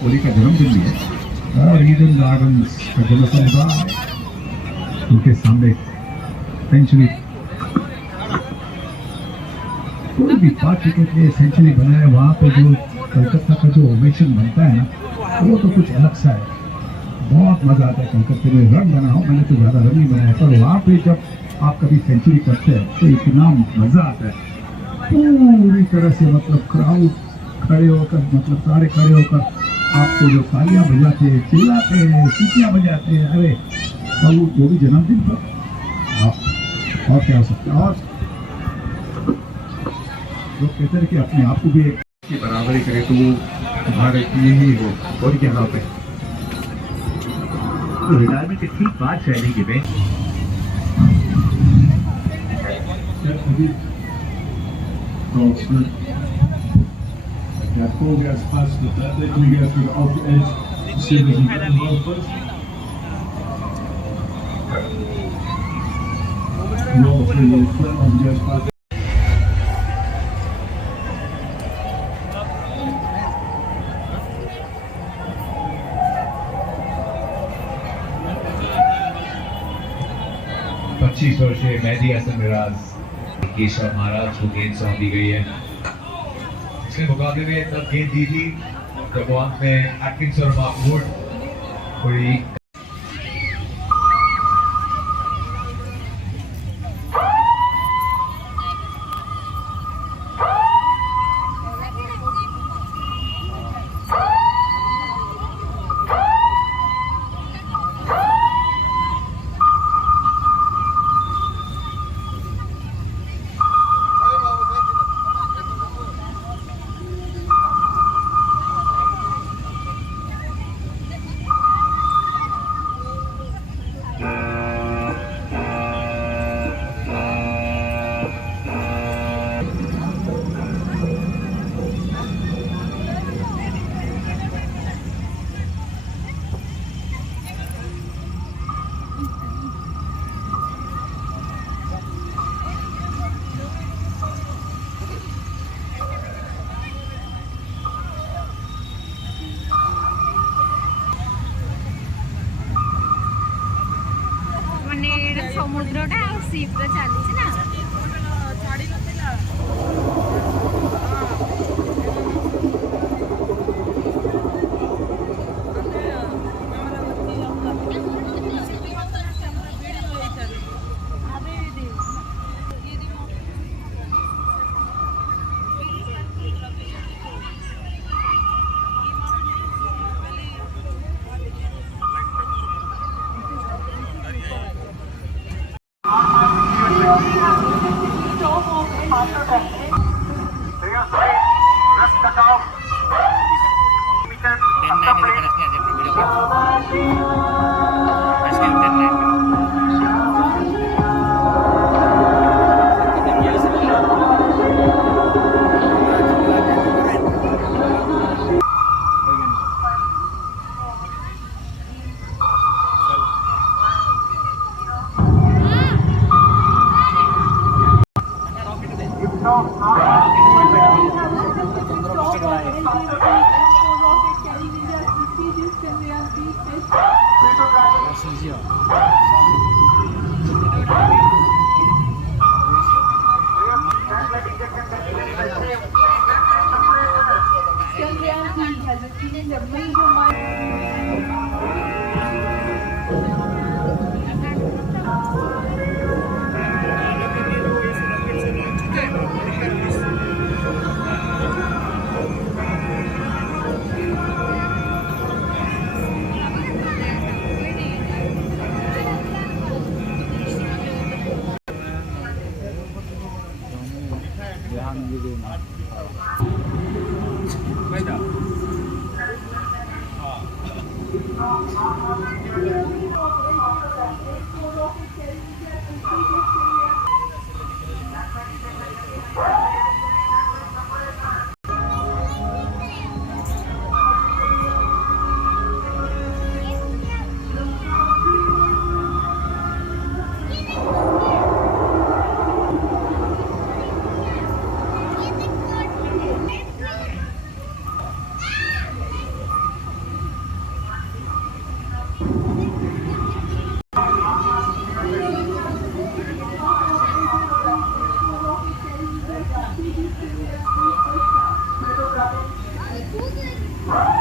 कोहली का जन्मदिन भी है और ईडन गार्डन्स का जन समुदाय उनके सामने सेंचुरी, कोई भी 5 विकेट लिए सेंचुरी बनाए, वहां पे जो कलकत्ता का जो ओवेशन बनता है ना, वो तो कुछ अलग सा है। बहुत मजा आता है कलकत्ते में। रन बना हो, मैंने तो ज्यादा रन नहीं बनाया, पर वहां पे जब आप कभी सेंचुरी करते हैं तो इतना मजा आता है। पूरी तरह से मतलब क्राउड खड़े होकर, मतलब सारे खड़े होकर आपको जो तालियां बजाते हैं, चिल्लाते हैं, सीटियां बजाते हैं, अरे तब वो भी जन्मदिन पर और क्या हो सकता है। और लोग कहते हैं कि अपने आप को भी एक की बराबरी करे तो वो हमारे यही हो, और क्या होता है। तो रिटायरमेंट के ठीक बाद शैली के में Vor gets past the dead, they can get to the outer edge. See if he can get the ball first. Roll through the front of gets past. पच्चीस वर्षीय मेहदी हसन मिराज केशव महाराज को गेंद सौंप दी गई है। इसके मुकाबले में तब गेंद दी थी जब वहां में एटकिंस और महमूद कोई ସମୁଦ୍ରଟା ଆଉ ସିପ୍ରେ ଚାଲିଛି ନା। Google.